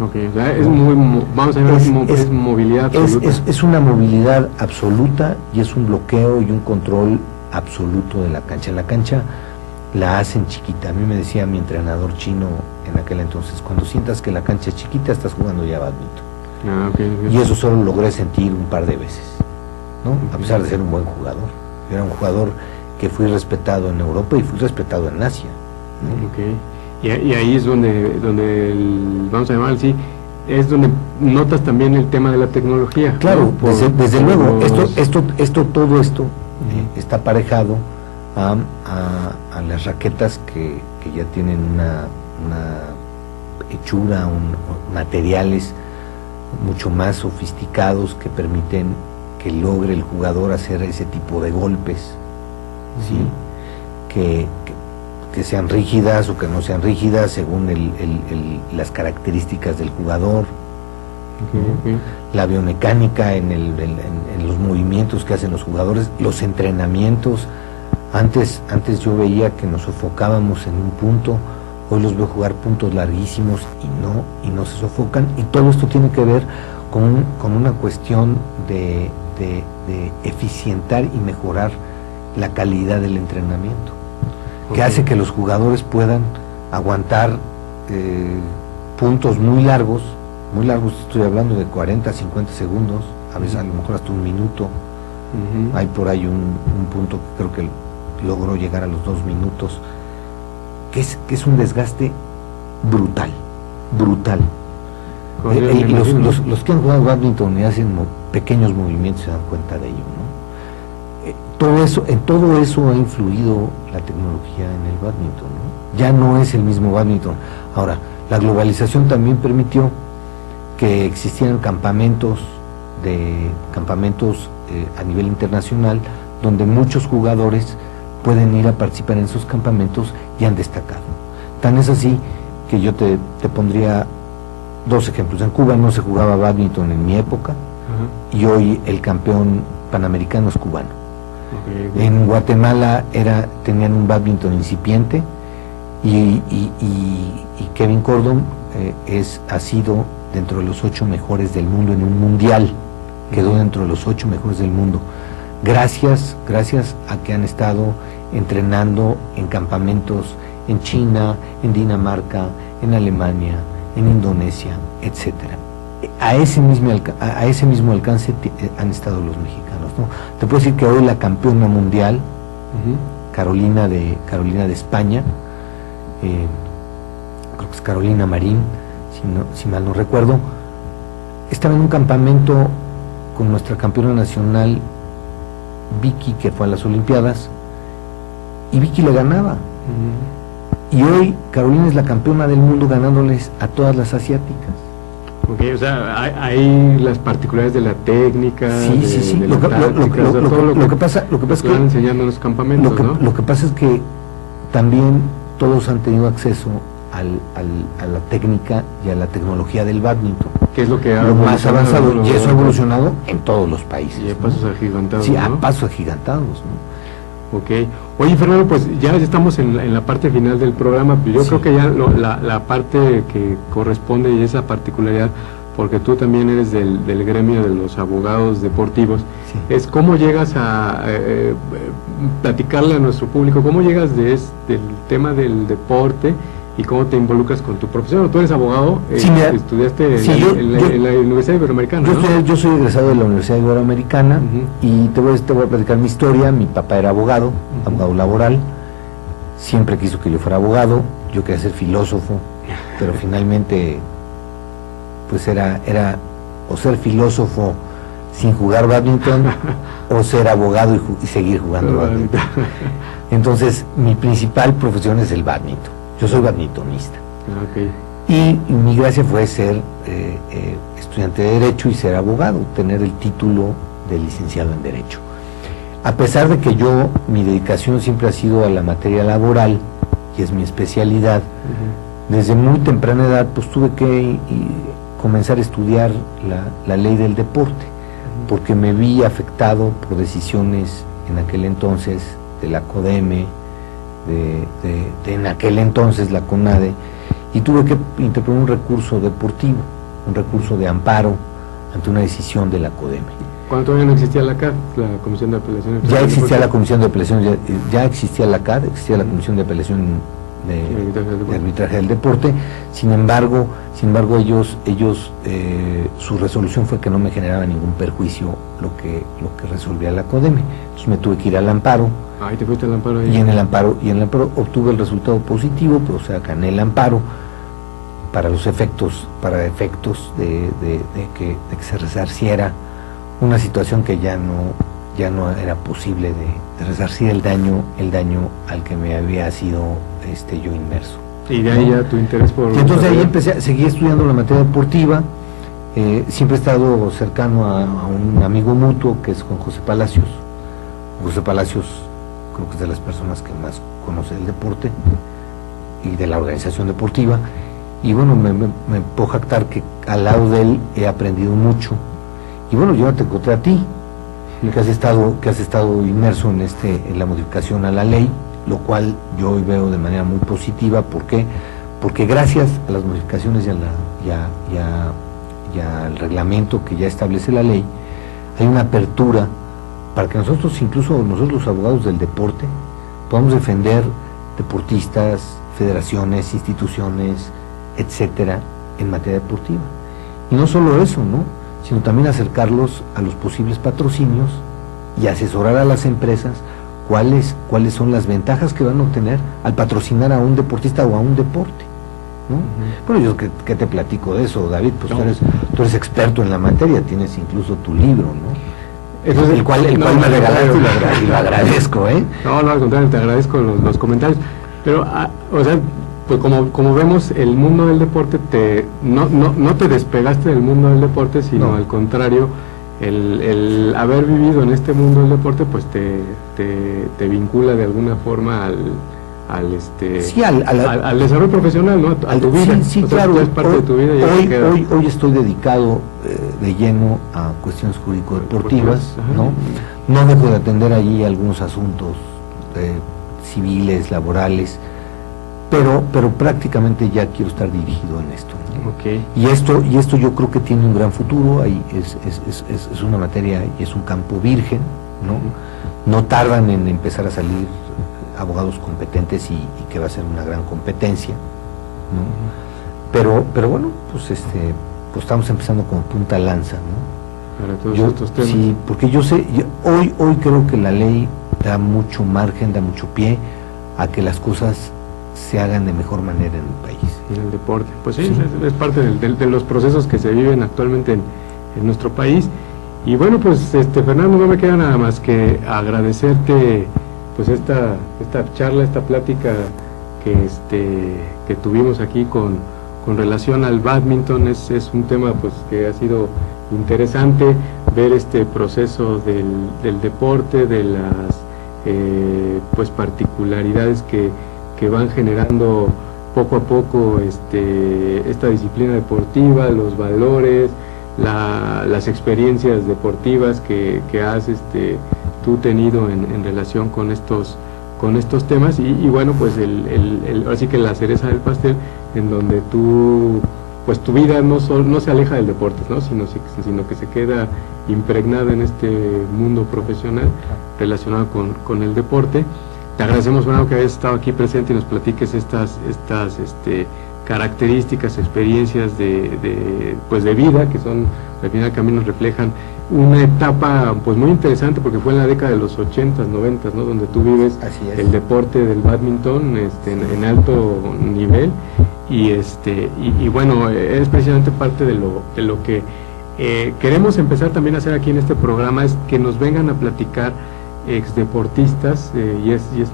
O sea, es movilidad absoluta. Es una movilidad absoluta y es un bloqueo y un control absoluto de la cancha. La cancha la hacen chiquita. A mí me decía mi entrenador chino en aquel entonces, cuando sientas que la cancha es chiquita, estás jugando ya bádminton. Y eso solo logré sentir un par de veces, ¿no? A pesar de ser un buen jugador. Era un jugador que fui respetado en Europa y fui respetado en Asia, ¿no? Y ahí es donde vamos a llamar así, es donde notas también el tema de la tecnología. Claro, ¿no? Desde luego, todo esto está aparejado a las raquetas que ya tienen una hechura, materiales mucho más sofisticados que permiten que logre el jugador hacer ese tipo de golpes, ¿sí? Que sean rígidas o que no sean rígidas según las características del jugador. La biomecánica en los movimientos que hacen los jugadores, los entrenamientos. Antes yo veía que nos sofocábamos en un punto, hoy los veo jugar puntos larguísimos y no se sofocan, y todo esto tiene que ver con una cuestión de eficientar y mejorar la calidad del entrenamiento, que hace que los jugadores puedan aguantar puntos muy largos, estoy hablando de 40, 50 segundos, a veces a lo mejor hasta un minuto. Hay por ahí un punto que creo que logró llegar a los 2 minutos, que es un desgaste brutal. Los que han jugado bádminton y hacen pequeños movimientos se dan cuenta de ello, ¿no? En todo eso ha influido la tecnología en el bádminton, ¿no? Ya no es el mismo bádminton. Ahora, la globalización también permitió que existieran campamentos a nivel internacional, donde muchos jugadores pueden ir a participar en esos campamentos y han destacado. Tan es así que yo te pondría 2 ejemplos. En Cuba no se jugaba bádminton en mi época, y hoy el campeón panamericano es cubano. En Guatemala tenían un bádminton incipiente, y Kevin Cordon ha sido dentro de los 8 mejores del mundo en un mundial, quedó dentro de los 8 mejores del mundo, gracias a que han estado entrenando en campamentos en China, en Dinamarca, en Alemania, en Indonesia, etcétera. A ese mismo alcance han estado los mexicanos, ¿no? Te puedo decir que hoy la campeona mundial, Carolina de España, creo que es Carolina Marín, si mal no recuerdo, estaba en un campamento con nuestra campeona nacional Vicky, que fue a las Olimpiadas, y Vicky le ganaba. Y hoy Carolina es la campeona del mundo, ganándoles a todas las asiáticas. O sea, hay las particularidades de la técnica, sí. Lo que pasa es que enseñando en los campamentos, lo que pasa es que también todos han tenido acceso a la técnica y a la tecnología del bádminton, que es lo que lo más avanzado, y eso ha evolucionado en todos los países. Y a pasos agigantados. Sí, a pasos agigantados, ¿no? Ok. Oye, Fernando, pues ya estamos en la parte final del programa, pero yo creo que ya la parte que corresponde, y esa particularidad, porque tú también eres del gremio de los abogados deportivos, es cómo llegas a platicarle a nuestro público, cómo llegas del tema del deporte y cómo te involucras con tu profesión. Tú eres abogado, estudiaste en la Universidad Iberoamericana, ¿no? Yo soy egresado de la Universidad Iberoamericana, y te voy a platicar mi historia. Mi papá era abogado, abogado laboral, siempre quiso que yo fuera abogado, yo quería ser filósofo, pero finalmente pues era o ser filósofo sin jugar bádminton o ser abogado y seguir jugando bádminton. Entonces mi principal profesión es el bádminton. Yo soy badmintonista. Y mi gracia fue ser estudiante de Derecho y ser abogado, tener el título de licenciado en Derecho. A pesar de que mi dedicación siempre ha sido a la materia laboral, y es mi especialidad, desde muy temprana edad pues tuve que comenzar a estudiar la ley del deporte, porque me vi afectado por decisiones en aquel entonces de la CODEME, de en aquel entonces la CONADE, y tuve que interponer un recurso deportivo, un recurso de amparo ante una decisión de la CODEME. Cuando todavía no existía la CAD, la Comisión de Apelación. Ya existía la Comisión de Apelación, ya existía la CAD, existía la Comisión de Apelación de Arbitraje del Deporte. Sin embargo ellos su resolución fue que no me generaba ningún perjuicio lo que resolvía la CODEME. Entonces me tuve que ir al amparo. ¿Y te fuiste al amparo ahí? Y en el amparo obtuve el resultado positivo, o sea, gané el amparo para efectos de que se resarciera una situación que ya no era posible de resarcir el daño al que me había sido yo inmerso. Y de ahí ya tu interés por... Y entonces ahí seguí estudiando la materia deportiva. Siempre he estado cercano a un amigo mutuo que es Juan José Palacios. José Palacios creo que es de las personas que más conoce el deporte y de la organización deportiva, y bueno, me puedo jactar que al lado de él he aprendido mucho. Y bueno, yo te encontré a ti, que has estado inmerso en la modificación a la ley, lo cual yo hoy veo de manera muy positiva. ¿Por qué? Porque gracias a las modificaciones y al reglamento que ya establece la ley, hay una apertura para que incluso nosotros los abogados del deporte, podamos defender deportistas, federaciones, instituciones, etcétera, en materia deportiva. Y no solo eso, sino también acercarlos a los posibles patrocinios y asesorar a las empresas cuáles son las ventajas que van a obtener al patrocinar a un deportista o a un deporte, ¿no? Bueno, yo que te platico de eso, David, pues tú eres experto en la materia, tienes incluso tu libro, ¿no? Entonces, el cual me regalaste y lo agradezco, ¿eh? No, al contrario, te agradezco los comentarios. Pero, o sea, pues como vemos, el mundo del deporte no te despegaste del mundo del deporte, sino al contrario, el haber vivido en este mundo del deporte pues te vincula de alguna forma al desarrollo profesional, ¿no? A tu vida. Sí, claro. Es parte de tu vida. Hoy estoy dedicado de lleno a cuestiones jurídico-deportivas, ¿no? No dejo de atender allí algunos asuntos civiles, laborales, pero prácticamente ya quiero estar dirigido en esto, ¿no? Okay. Y esto yo creo que tiene un gran futuro. Ahí es una materia y es un campo virgen, ¿no? No tardan en empezar a salir abogados competentes y que va a ser una gran competencia, ¿no? Pero bueno, pues estamos empezando como punta lanza, ¿no? Para todos estos temas. Sí, porque hoy creo que la ley da mucho margen, da mucho pie a que las cosas se hagan de mejor manera en el país. En el deporte, pues sí. Es parte de los procesos que se viven actualmente en nuestro país. Y bueno, pues Fernando, no me queda nada más que agradecerte pues esta charla, esta plática que tuvimos aquí con relación al bádminton. Es un tema pues que ha sido interesante ver este proceso del deporte, de las pues particularidades que van generando poco a poco esta disciplina deportiva, los valores, las experiencias deportivas que has tú tenido en relación con estos temas y bueno, pues ahora sí que la cereza del pastel, en donde pues tu vida no se aleja del deporte, ¿no? sino que se queda impregnada en este mundo profesional relacionado con el deporte. Te agradecemos, Fernando, que hayas estado aquí presente y nos platiques estas características, experiencias de vida, que son, al final también nos reflejan una etapa pues muy interesante, porque fue en la década de los 80s, 90s, ¿no? Donde tú vives el deporte del bádminton en alto nivel y bueno, es precisamente parte de lo que queremos empezar también a hacer aquí en este programa, es que nos vengan a platicar exdeportistas,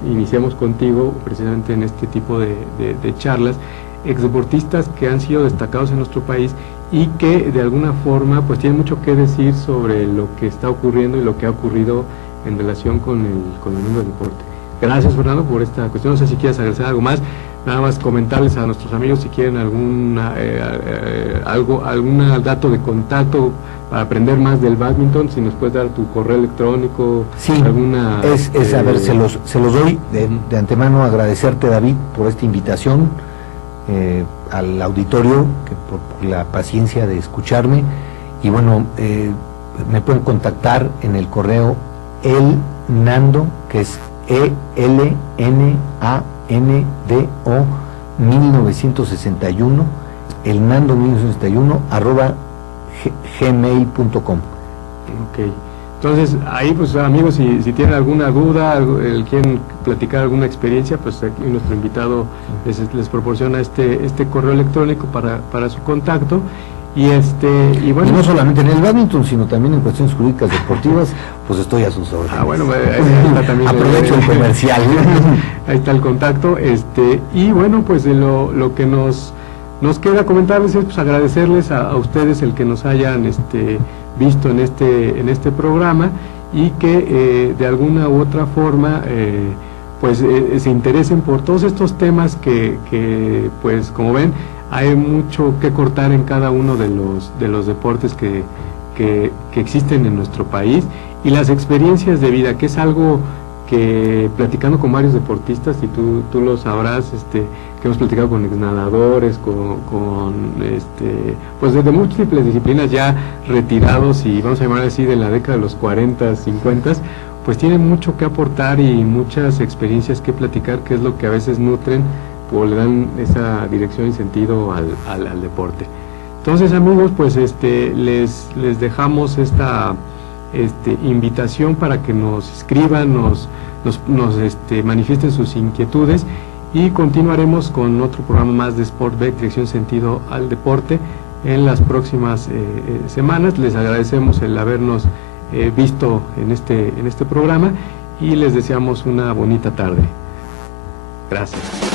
iniciamos contigo precisamente en este tipo de charlas, exdeportistas que han sido destacados en nuestro país y que de alguna forma pues tienen mucho que decir sobre lo que está ocurriendo y lo que ha ocurrido en relación con el mundo del deporte. Gracias, Fernando, por esta cuestión. No sé si quieres agradecer algo más, nada más comentarles a nuestros amigos si quieren algún dato de contacto para aprender más del bádminton, si nos puedes dar tu correo electrónico. Sí, a ver, se los doy de antemano. Agradecerte, David, por esta invitación, al auditorio por la paciencia de escucharme, y bueno, me pueden contactar en el correo elnando, que es ELNANDO 1961, elnando 1961 @gmail.com. Ok, entonces ahí pues amigos, si tienen alguna duda, quieren platicar alguna experiencia, pues aquí nuestro invitado les proporciona este correo electrónico para su contacto. Y bueno, y no solamente en el bádminton, sino también en cuestiones jurídicas deportivas, pues estoy a sus órdenes. Bueno, ahí está también aprovecho el comercial. Ahí está el contacto, y bueno, pues lo que nos queda comentarles es pues agradecerles a ustedes el que nos hayan visto en este programa, y que de alguna u otra forma pues se interesen por todos estos temas que pues como ven, hay mucho que cortar en cada uno de los deportes que existen en nuestro país, y las experiencias de vida, que es algo que, platicando con varios deportistas, y tú lo sabrás, que hemos platicado con exnadadores, pues de múltiples disciplinas ya retirados, y vamos a llamar así de la década de los 40, 50, pues tienen mucho que aportar y muchas experiencias que platicar, que es lo que a veces nutren o le dan esa dirección y sentido al deporte. Entonces, amigos, pues les dejamos esta invitación para que nos escriban, nos manifiesten sus inquietudes, y continuaremos con otro programa más de Sportback, dirección sentido al deporte, en las próximas semanas. Les agradecemos el habernos visto en este programa, y les deseamos una bonita tarde. Gracias.